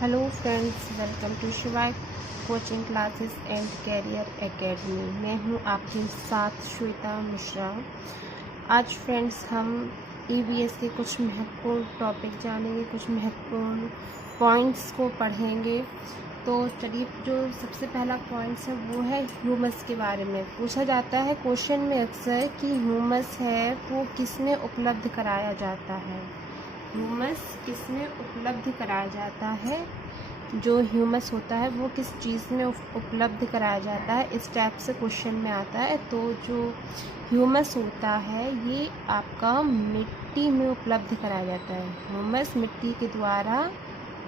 Hello friends, welcome to Shivay coaching classes and career academy. मैं हूं आपके साथ श्वेता मिश्रा। आज फ्रेंड्स हम ईवीएस के कुछ महत्वपूर्ण टॉपिक जानेंगे, कुछ महत्वपूर्ण पॉइंट्स को पढ़ेंगे। तो चलिए, जो सबसे पहला पॉइंट्स है वो है ह्यूमस के बारे में। पूछा जाता है क्वेश्चन में अक्सर कि ह्यूमस है वो किसमें उपलब्ध कराया जाता है। ह्यूमस किसमें उपलब्ध कराया जाता है, जो ह्यूमस होता है वो किस चीज़ में उपलब्ध कराया जाता है, इस टाइप से क्वेश्चन में आता है। तो जो ह्यूमस होता है ये आपका मिट्टी में उपलब्ध कराया जाता है। ह्यूमस मिट्टी के द्वारा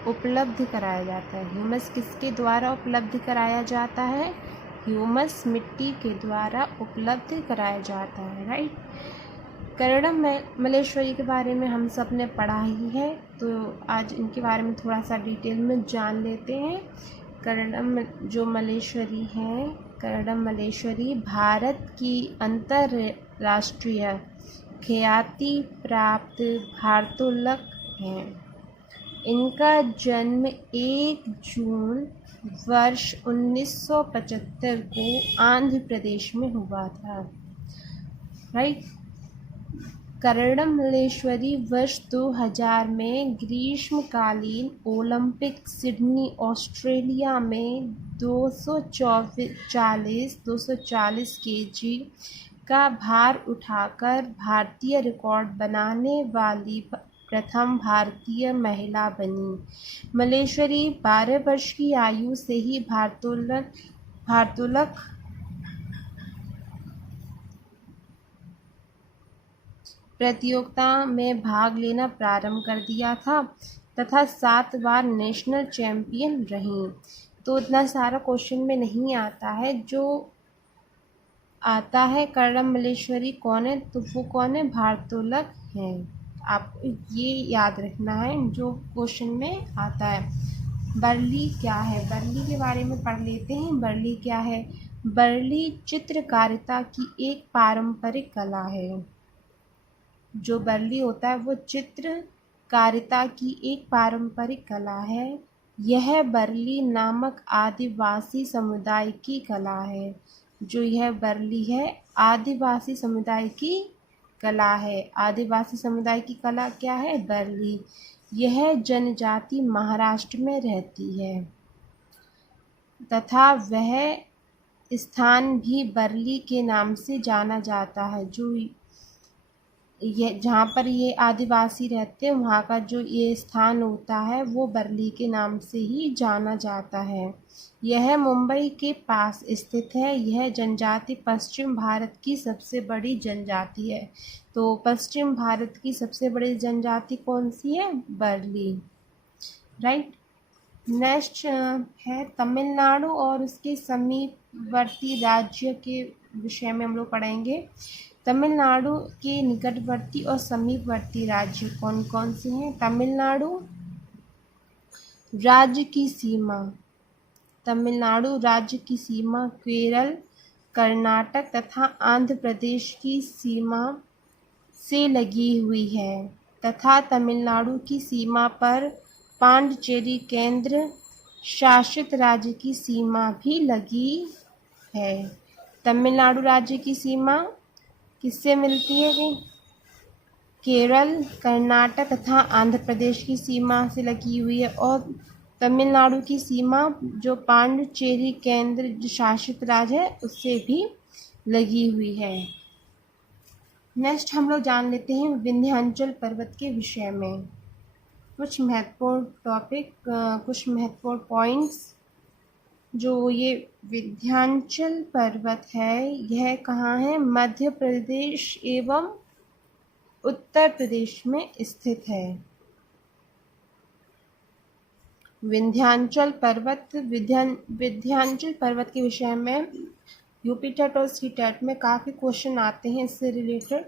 उपलब्ध कराया जाता है। ह्यूमस किसके द्वारा उपलब्ध कराया जाता है? ह्यूमस मिट्टी के द्वारा उपलब्ध कराया जाता है, राइट। कन्नडम मलेश्वरी के बारे में हम सब ने पढ़ा ही है, तो आज इनके बारे में थोड़ा सा डिटेल में जान लेते हैं। कन्नडम जो मलेश्वरी हैं, कन्नडम मलेश्वरी भारत की अंतर्राष्ट्रीय ख्याति प्राप्त भारोत्तोलक हैं। इनका जन्म 1 जून वर्ष 1975 को आंध्र प्रदेश में हुआ था, राइट। कन्नडम मलेश्वरी वर्ष 2000 में ग्रीष्मकालीन ओलंपिक सिडनी ऑस्ट्रेलिया में 240 केजी का भार उठाकर भारतीय रिकॉर्ड बनाने वाली प्रथम भारतीय महिला बनी। मलेश्वरी 12 वर्ष की आयु से ही भारोत्तोलक प्रतियोगिता में भाग लेना प्रारंभ कर दिया था तथा 7 बार नेशनल चैंपियन रहीं। तो इतना सारा क्वेश्चन में नहीं आता है। जो आता है कन्नडम मलेश्वरी कौन है, तो वो कौन है? भारोत्तोलक हैं। आपको ये याद रखना है जो क्वेश्चन में आता है। बरली क्या है? बरली के बारे में पढ़ लेते हैं। बरली क्या है? बरली चित्रकारिता की एक पारंपरिक कला है। जो बरली होता है वो चित्रकारिता की एक पारंपरिक कला है। यह बरली नामक आदिवासी समुदाय की कला है। जो यह बरली है आदिवासी समुदाय की कला है। आदिवासी समुदाय की कला क्या है? बरली। यह जनजाति महाराष्ट्र में रहती है तथा वह स्थान भी बरली के नाम से जाना जाता है। जो ये जहाँ पर ये आदिवासी रहते हैं वहाँ का जो ये स्थान होता है वो बरली के नाम से ही जाना जाता है। यह मुंबई के पास स्थित है। यह जनजाति पश्चिम भारत की सबसे बड़ी जनजाति है। तो पश्चिम भारत की सबसे बड़ी जनजाति कौन सी है? बरली, राइट। नेक्स्ट है तमिलनाडु और उसके समीपवर्ती राज्य के विषय में हम लोग पढ़ेंगे। तमिलनाडु के निकटवर्ती और समीपवर्ती राज्य कौन कौन से हैं? तमिलनाडु राज्य की सीमा, तमिलनाडु राज्य की सीमा केरल, कर्नाटक तथा आंध्र प्रदेश की सीमा से लगी हुई है तथा तमिलनाडु की सीमा पर पांडिचेरी केंद्र शासित राज्य की सीमा भी लगी है। तमिलनाडु राज्य की सीमा किससे मिलती है? केरल, कर्नाटक तथा आंध्र प्रदेश की सीमा से लगी हुई है। और तमिलनाडु की सीमा जो पांडिचेरी केंद्र शासित राज्य है उससे भी लगी हुई है। नेक्स्ट हम लोग जान लेते हैं विंध्याचल पर्वत के विषय में कुछ महत्वपूर्ण टॉपिक, कुछ महत्वपूर्ण पॉइंट्स। जो ये विंध्याचल पर्वत है यह कहाँ है? मध्य प्रदेश एवं उत्तर प्रदेश में स्थित है। विंध्याचल पर्वत विंध्याचल पर्वत के विषय में यूपी टेट और सी टेट में काफ़ी क्वेश्चन आते हैं इससे रिलेटेड,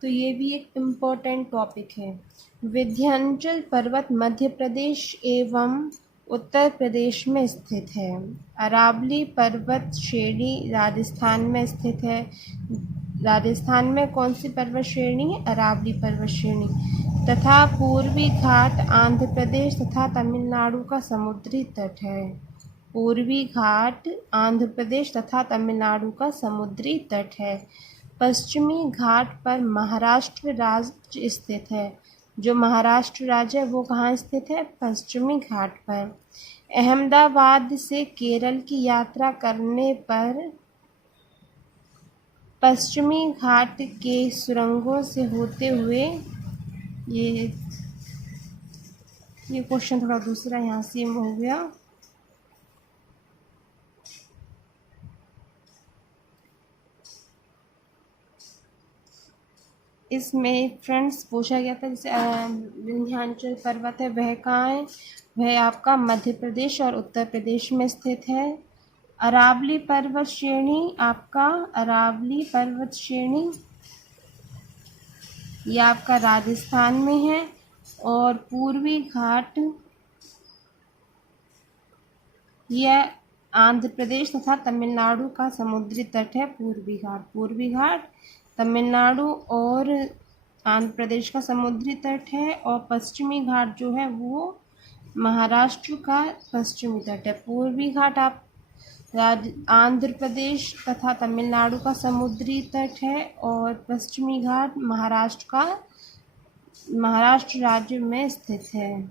तो ये भी एक इम्पोर्टेंट टॉपिक है। विंध्याचल पर्वत मध्य प्रदेश एवं उत्तर प्रदेश में स्थित है। अरावली पर्वत श्रेणी राजस्थान में स्थित है। राजस्थान में कौन सी पर्वत श्रेणी है? अरावली पर्वत श्रेणी। तथा पूर्वी घाट आंध्र प्रदेश तथा तमिलनाडु का समुद्री तट है। पूर्वी घाट आंध्र प्रदेश तथा तमिलनाडु का समुद्री तट है। पश्चिमी घाट पर महाराष्ट्र राज्य स्थित है। जो महाराष्ट्र राज्य है वो कहाँ स्थित है? पश्चिमी घाट पर। अहमदाबाद से केरल की यात्रा करने पर पश्चिमी घाट के सुरंगों से होते हुए ये क्वेश्चन थोड़ा दूसरा यहाँ से हो गया। इसमें फ्रेंड्स पूछा गया था जैसे विंध्याचल पर्वत है वह कहाँ है? वह आपका मध्य प्रदेश और उत्तर प्रदेश में स्थित है। अरावली पर्वत श्रेणी आपका अरावली पर्वत श्रेणी यह आपका राजस्थान में है। और पूर्वी घाट यह आंध्र प्रदेश तथा तमिलनाडु का समुद्री तट है। पूर्वी घाट तमिलनाडु और आंध्र प्रदेश का समुद्री तट है। और पश्चिमी घाट जो है वो महाराष्ट्र का पश्चिमी तट है। पूर्वी घाट आप आंध्र प्रदेश तथा तमिलनाडु का समुद्री तट है। और पश्चिमी घाट महाराष्ट्र राज्य में स्थित है।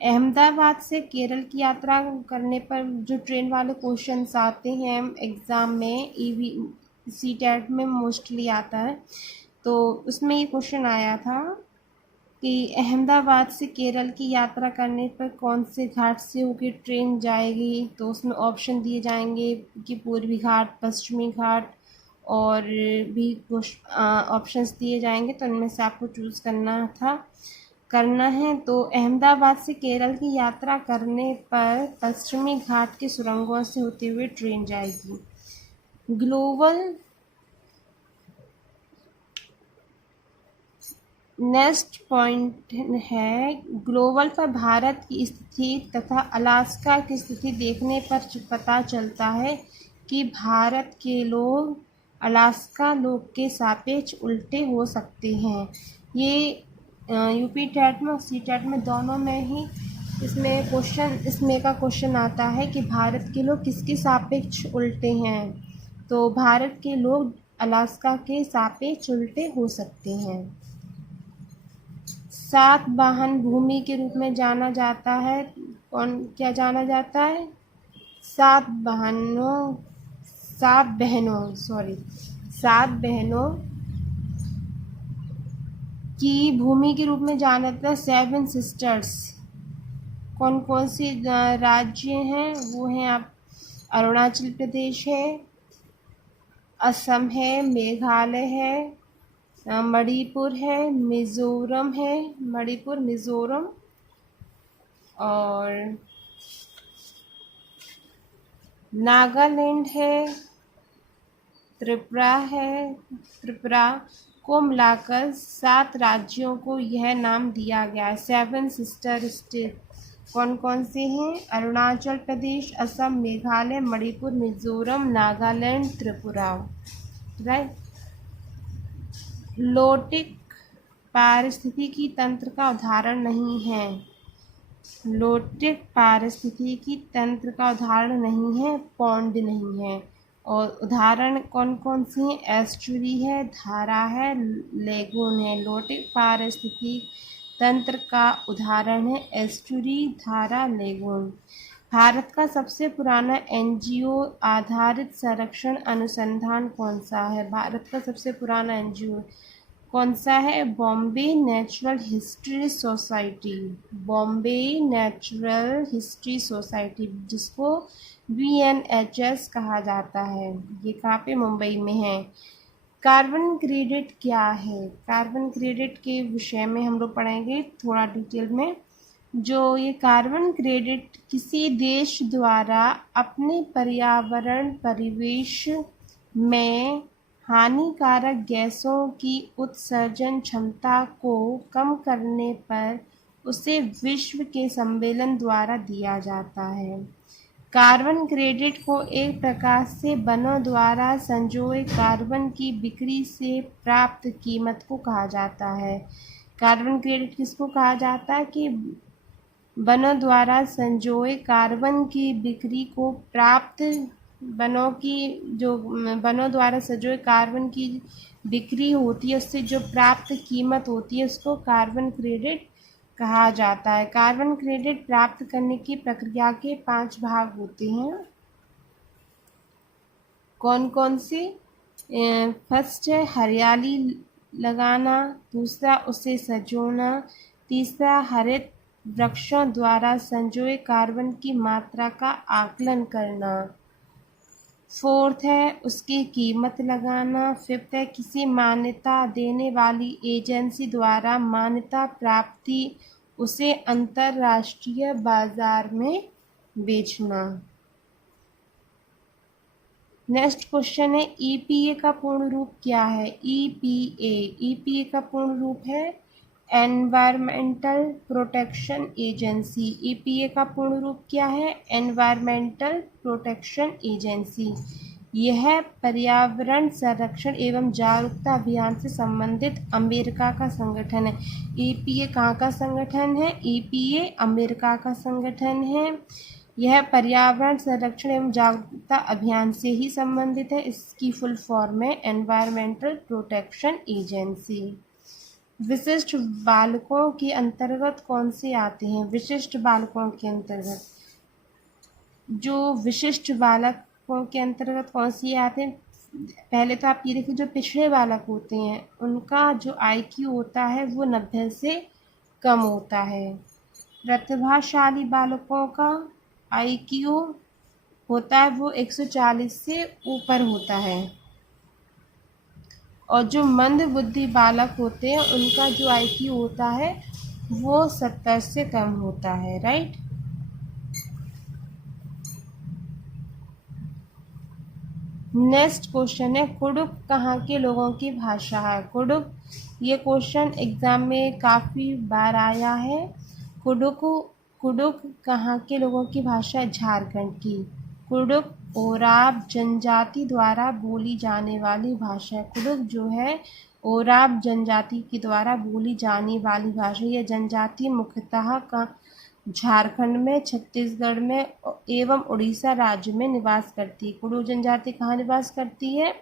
अहमदाबाद से केरल की यात्रा करने पर जो ट्रेन वाले क्वेश्चंस आते हैं एग्ज़ाम में सीटेट में मोस्टली आता है, तो उसमें ये क्वेश्चन आया था कि अहमदाबाद से केरल की यात्रा करने पर कौन से घाट से होकर ट्रेन जाएगी। तो उसमें ऑप्शन दिए जाएंगे कि पूर्वी घाट, पश्चिमी घाट और भी कुछ ऑप्शंस दिए जाएंगे, तो उनमें से आपको चूज़ करना है। तो अहमदाबाद से केरल की यात्रा करने पर पश्चिमी घाट के सुरंगों से होते हुए ट्रेन जाएगी। ग्लोबल नेक्स्ट पॉइंट है ग्लोबल पर भारत की स्थिति तथा अलास्का की स्थिति देखने पर पता चलता है कि भारत के लोग अलास्का लोग के सापेक्ष उल्टे हो सकते हैं। ये यूपी टेट में और सी टेट में दोनों में ही इसमें का क्वेश्चन आता है कि भारत के लोग किसके सापेक्ष उल्टे हैं। तो भारत के लोग अलास्का के सापेक्ष उल्टे हो सकते हैं। सातवाहन भूमि के रूप में जाना जाता है। क्या जाना जाता है? सात बहनों की भूमि के रूप में जाना जाता है। 7 सिस्टर्स कौन कौन से राज्य हैं? वो हैं आप अरुणाचल प्रदेश है, असम है, मेघालय है, मणिपुर है, मिज़ोरम और नागालैंड है, त्रिपुरा को मिलाकर 7 राज्यों को यह नाम दिया गया है। 7 सिस्टर स्टेट कौन कौन से हैं? अरुणाचल प्रदेश, असम, मेघालय, मणिपुर, मिज़ोरम, नागालैंड, त्रिपुरा। राइट। लोटिक पारिस्थितिकी तंत्र का उदाहरण नहीं है। लोटिक पारिस्थितिकी तंत्र का उदाहरण नहीं है, पौंड नहीं है। और उदाहरण कौन कौन से हैं? एस्चुरी है, धारा है, लेगून है। लोटिक पारिस्थितिकी तंत्र का उदाहरण है एस्चुरी, धारा, लेगून। भारत का सबसे पुराना एनजीओ आधारित संरक्षण अनुसंधान कौन सा है? भारत का सबसे पुराना एनजीओ कौन सा है? बॉम्बे नेचुरल हिस्ट्री सोसाइटी, जिसको BNHS कहा जाता है। ये कहाँ पे? मुंबई में है। कार्बन क्रेडिट क्या है? कार्बन क्रेडिट के विषय में हम लोग पढ़ेंगे थोड़ा डिटेल में। जो ये कार्बन क्रेडिट किसी देश द्वारा अपने पर्यावरण परिवेश में हानिकारक गैसों की उत्सर्जन क्षमता को कम करने पर उसे विश्व के सम्मेलन द्वारा दिया जाता है। कार्बन क्रेडिट को एक प्रकार से वनों द्वारा संजोए कार्बन की बिक्री से प्राप्त कीमत को कहा जाता है। कार्बन क्रेडिट किसको कहा जाता है कि वनों द्वारा संजोए कार्बन की बिक्री को प्राप्त वनों द्वारा संजोए कार्बन की बिक्री होती है, उससे जो प्राप्त कीमत होती है उसको कार्बन क्रेडिट कहा जाता है। कार्बन क्रेडिट प्राप्त करने की प्रक्रिया के 5 भाग होते हैं। कौन कौन से? फर्स्ट है हरियाली लगाना, दूसरा उसे सजोना, तीसरा हरित वृक्षों द्वारा संजोए कार्बन की मात्रा का आकलन करना, फोर्थ है उसकी कीमत लगाना, फिफ्थ है किसी मान्यता देने वाली एजेंसी द्वारा मान्यता प्राप्ति उसे अंतरराष्ट्रीय बाजार में बेचना। नेक्स्ट क्वेश्चन है ईपीए का पूर्ण रूप क्या है? ईपीए का पूर्ण रूप है एनवायरमेंटल प्रोटेक्शन एजेंसी। ईपीए का पूर्ण रूप क्या है? Environmental protection agency. यह पर्यावरण संरक्षण एवं जागरूकता अभियान से संबंधित अमेरिका का संगठन है। ईपीए कहाँ का संगठन है? ईपीए अमेरिका का संगठन है। यह पर्यावरण संरक्षण एवं जागरूकता अभियान से ही संबंधित है। इसकी फुल फॉर्म है एनवायरमेंटल प्रोटेक्शन एजेंसी। विशिष्ट बालकों के अंतर्गत कौन से आते हैं? विशिष्ट बालकों के अंतर्गत जो विशिष्ट बालकों के अंतर्गत कौन से आते हैं? पहले तो आप ये देखिए, जो पिछड़े बालक होते हैं उनका जो IQ होता है वो 90 से कम होता है। प्रतिभाशाली बालकों का IQ होता है वो 140 से ऊपर होता है, और जो मंद बुद्धि बालक होते हैं उनका जो IQ होता है वो 70 से कम होता है। राइट। नेक्स्ट क्वेश्चन है कुडुख कहाँ के लोगों की भाषा है? कुडुख, ये क्वेश्चन एग्जाम में काफ़ी बार आया है। कुडुख कहाँ के लोगों की भाषा है? झारखंड की। कुडुख ओराव जनजाति द्वारा बोली जाने वाली भाषा है। कुडुख जो है ओराव जनजाति के द्वारा बोली जाने वाली भाषा। यह जनजाति मुख्यतः झारखंड में, छत्तीसगढ़ में एवं उड़ीसा राज्य में निवास करती है। कुडुख जनजाति कहाँ निवास करती है?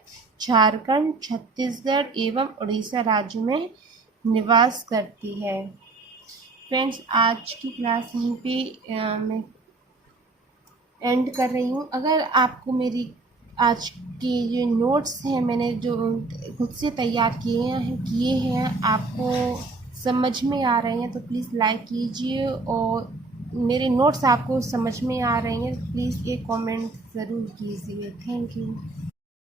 झारखंड, छत्तीसगढ़ एवं उड़ीसा राज्य में निवास करती है। फ्रेंड्स, आज की क्लास यहीं पे मैं एंड कर रही हूँ। अगर आपको मेरी आज के जो नोट्स हैं मैंने जो खुद से तैयार किए हैं आपको समझ में आ रहे हैं तो प्लीज़ लाइक कीजिए, और मेरे नोट्स आपको समझ में आ रहे हैं तो प्लीज़ एक कमेंट ज़रूर कीजिए। Thank you.